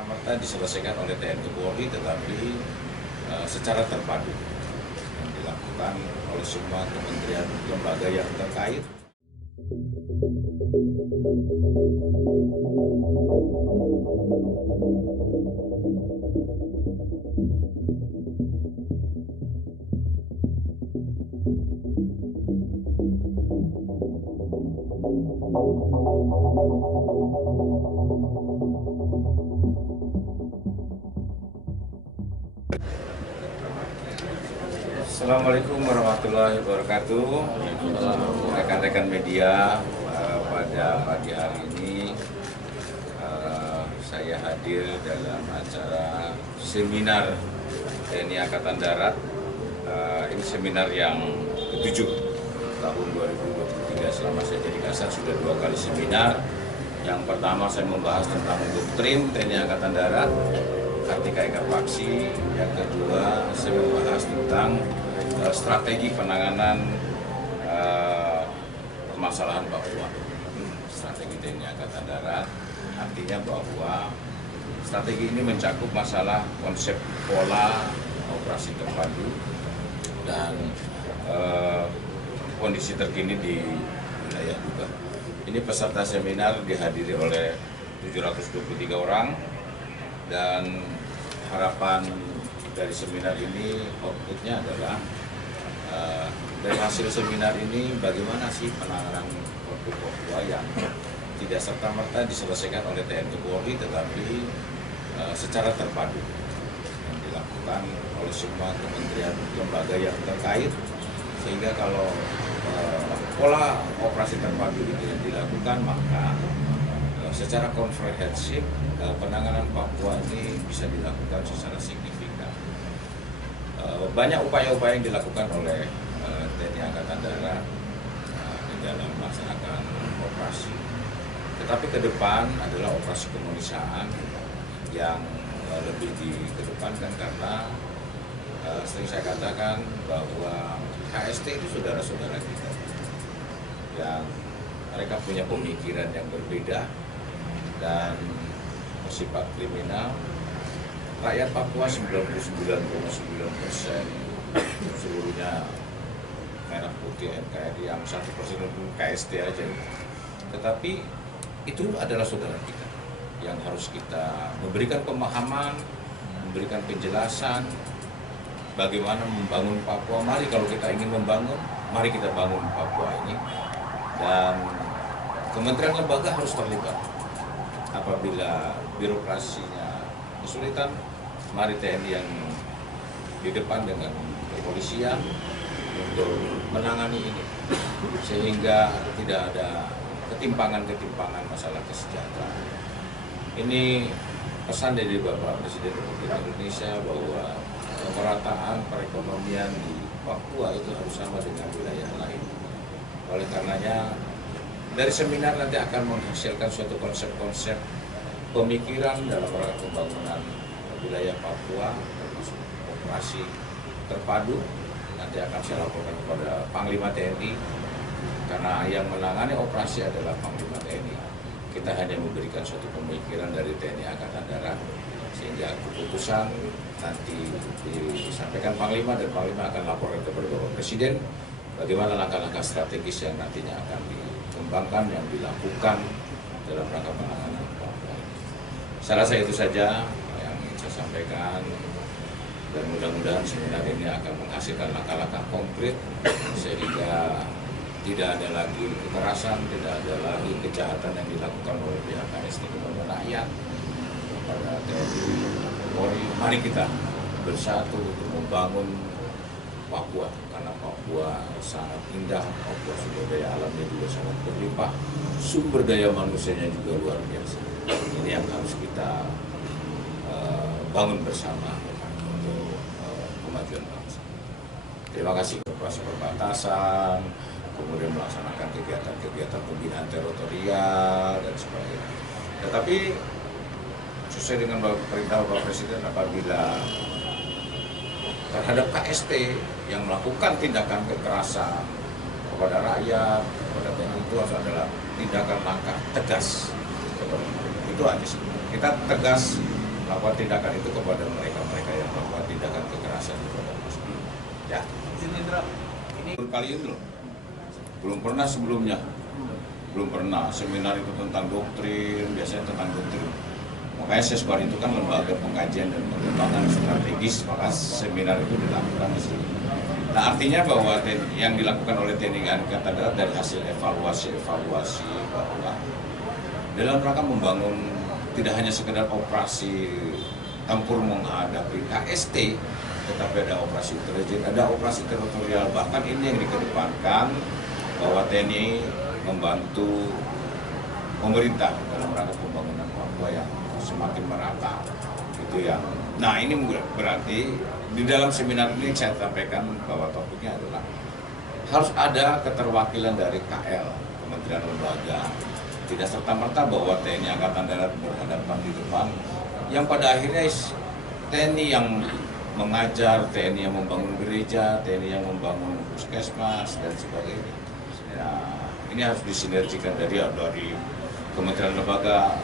serta-merta diselesaikan oleh TNI Polri, tetapi secara terpadu yang dilakukan oleh semua kementerian lembaga yang terkait. Assalamualaikum warahmatullahi wabarakatuh. Rekan-rekan media, pada pagi hari ini saya hadir dalam acara seminar TNI Angkatan Darat. Ini seminar yang ke-7 tahun 2023. Selama saya jadi Kasat sudah 2 kali seminar. Yang pertama saya membahas tentang doktrin TNI Angkatan Darat, Kartika Eka Paksi. Yang kedua saya membahas tentang strategi penanganan permasalahan Papua. Strategi TNI Angkatan Darat artinya bahwa strategi ini mencakup masalah konsep pola operasi terpadu dan kondisi terkini di wilayah juga. Ini peserta seminar dihadiri oleh 723 orang dan harapan dari seminar ini outputnya adalah dari hasil seminar ini bagaimana sih penanganan konflik Papua yang tidak serta-merta diselesaikan oleh TNI Polri, tetapi secara terpadu yang dilakukan oleh semua kementerian lembaga yang terkait, sehingga kalau pola operasi terpadu ini dilakukan maka secara komprehensif penanganan Papua ini bisa dilakukan secara signifikan. Banyak upaya-upaya yang dilakukan oleh TNI Angkatan Darat di dalam melaksanakan operasi. Tetapi ke depan adalah operasi kemanusiaan yang lebih dikedepankan karena sering saya katakan bahwa KST itu saudara-saudara kita yang mereka punya pemikiran yang berbeda dan bersifat kriminal. Rakyat Papua 99,9% seluruhnya merah putih NKRI, yang 1% KST aja. Tetapi itu adalah saudara kita yang harus kita memberikan pemahaman, memberikan penjelasan bagaimana membangun Papua. Mari kalau kita ingin membangun, mari kita bangun Papua ini. Dan kementerian lembaga harus terlibat. Apabila birokrasinya kesulitan, mari TNI yang di depan dengan kepolisian untuk menangani ini, sehingga tidak ada ketimpangan-ketimpangan masalah kesejahteraan. Ini pesan dari Bapak Presiden Republik Indonesia bahwa pemerataan perekonomian di Papua itu harus sama dengan wilayah lain. Oleh karenanya, dari seminar nanti akan menghasilkan suatu konsep-konsep pemikiran dalam rangka pembangunan wilayah Papua, termasuk operasi terpadu. Nanti akan saya laporkan kepada Panglima TNI, karena yang menangani operasi adalah Panglima TNI. Kita hanya memberikan suatu pemikiran dari TNI Angkatan Darat, sehingga keputusan nanti disampaikan Panglima, dan Panglima akan laporkan kepada Bapak Presiden bagaimana langkah-langkah strategis yang nantinya akan dikembangkan, yang dilakukan dalam rangka penanganan Papua. Saya rasa itu saja yang ingin saya sampaikan, dan mudah-mudahan seminar ini akan menghasilkan langkah-langkah konkret sehingga tidak ada lagi kekerasan, tidak ada lagi kejahatan yang dilakukan oleh pihak KST kepada rakyat, kepada TNI Polri. Mari kita bersatu untuk membangun Papua, karena Papua sangat indah, Papua sumber daya alamnya juga sangat berlimpah, sumber daya manusianya juga luar biasa. Ini yang harus kita bangun bersama untuk kemajuan bangsa. Terima kasih. Operasi perbatasan, kemudian melaksanakan kegiatan-kegiatan pembinaan teritorial dan sebagainya. Tetapi sesuai dengan perintah Bapak Presiden, apabila terhadap KST yang melakukan tindakan kekerasan kepada rakyat, kepada TNI, itu adalah tindakan langkah tegas. Itu aja sih. Kita tegas melakukan tindakan itu kepada mereka-mereka yang melakukan tindakan kekerasan kepada Mas B. Ya. Ini kali ini loh. Belum pernah sebelumnya. Belum pernah seminar itu tentang doktrin, biasanya tentang doktrin. Makanya Sesbar itu kan lembaga pengkajian dan pengembangan strategis, maka seminar itu dilakukan di sini. Nah, artinya bahwa yang dilakukan oleh TNI Angkatan Darat dari hasil evaluasi bahwa dalam rangka membangun tidak hanya sekedar operasi tempur menghadapi KST, tetapi ada operasi intelijen, ada operasi teritorial. Bahkan ini yang dikedepankan bahwa TNI membantu pemerintah dalam rangka pembangunan Papua yang semakin merata. Itu yang. Nah, ini berarti di dalam seminar ini saya sampaikan bahwa topiknya adalah harus ada keterwakilan dari KL, Kementerian Lembaga. Tidak serta-merta bahwa TNI Angkatan Darat berhadapan di depan, yang pada akhirnya TNI yang mengajar, TNI yang membangun gereja, TNI yang membangun puskesmas dan sebagainya. Nah, ini harus disinergikan dari Kementerian Lembaga.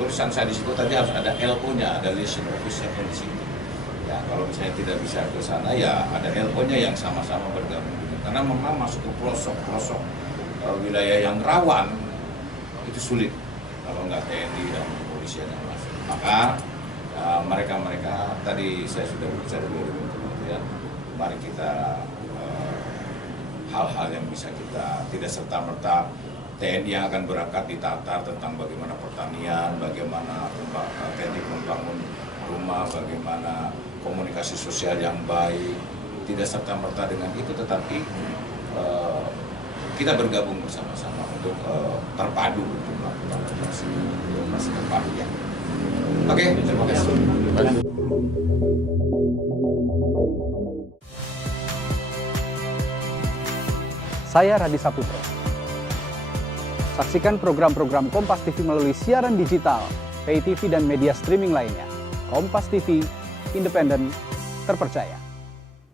Tulisan saya di situ tadi harus ada LO-nya, ada liaison officer di situ. Ya, kalau misalnya tidak bisa ke sana, ya ada LO-nya yang sama-sama bergabung. Karena memang masuk ke pelosok-pelosok wilayah yang rawan itu sulit kalau nggak TNI dan kepolisian yang masuk. Maka mereka-mereka tadi saya sudah berbicara dengan kementerian, mari kita hal-hal yang bisa kita tidak serta-merta TNI yang akan berangkat ditata tentang bagaimana pertanian, bagaimana TNI membangun rumah, bagaimana komunikasi sosial yang baik, tidak serta-merta dengan itu, tetapi kita bergabung bersama-sama untuk terpadu untuk melakukan operasi terpadu ya. Oke, terima kasih. Saya Radi Saputro. Saksikan program-program Kompas TV melalui siaran digital, pay TV dan media streaming lainnya. Kompas TV, independen, terpercaya.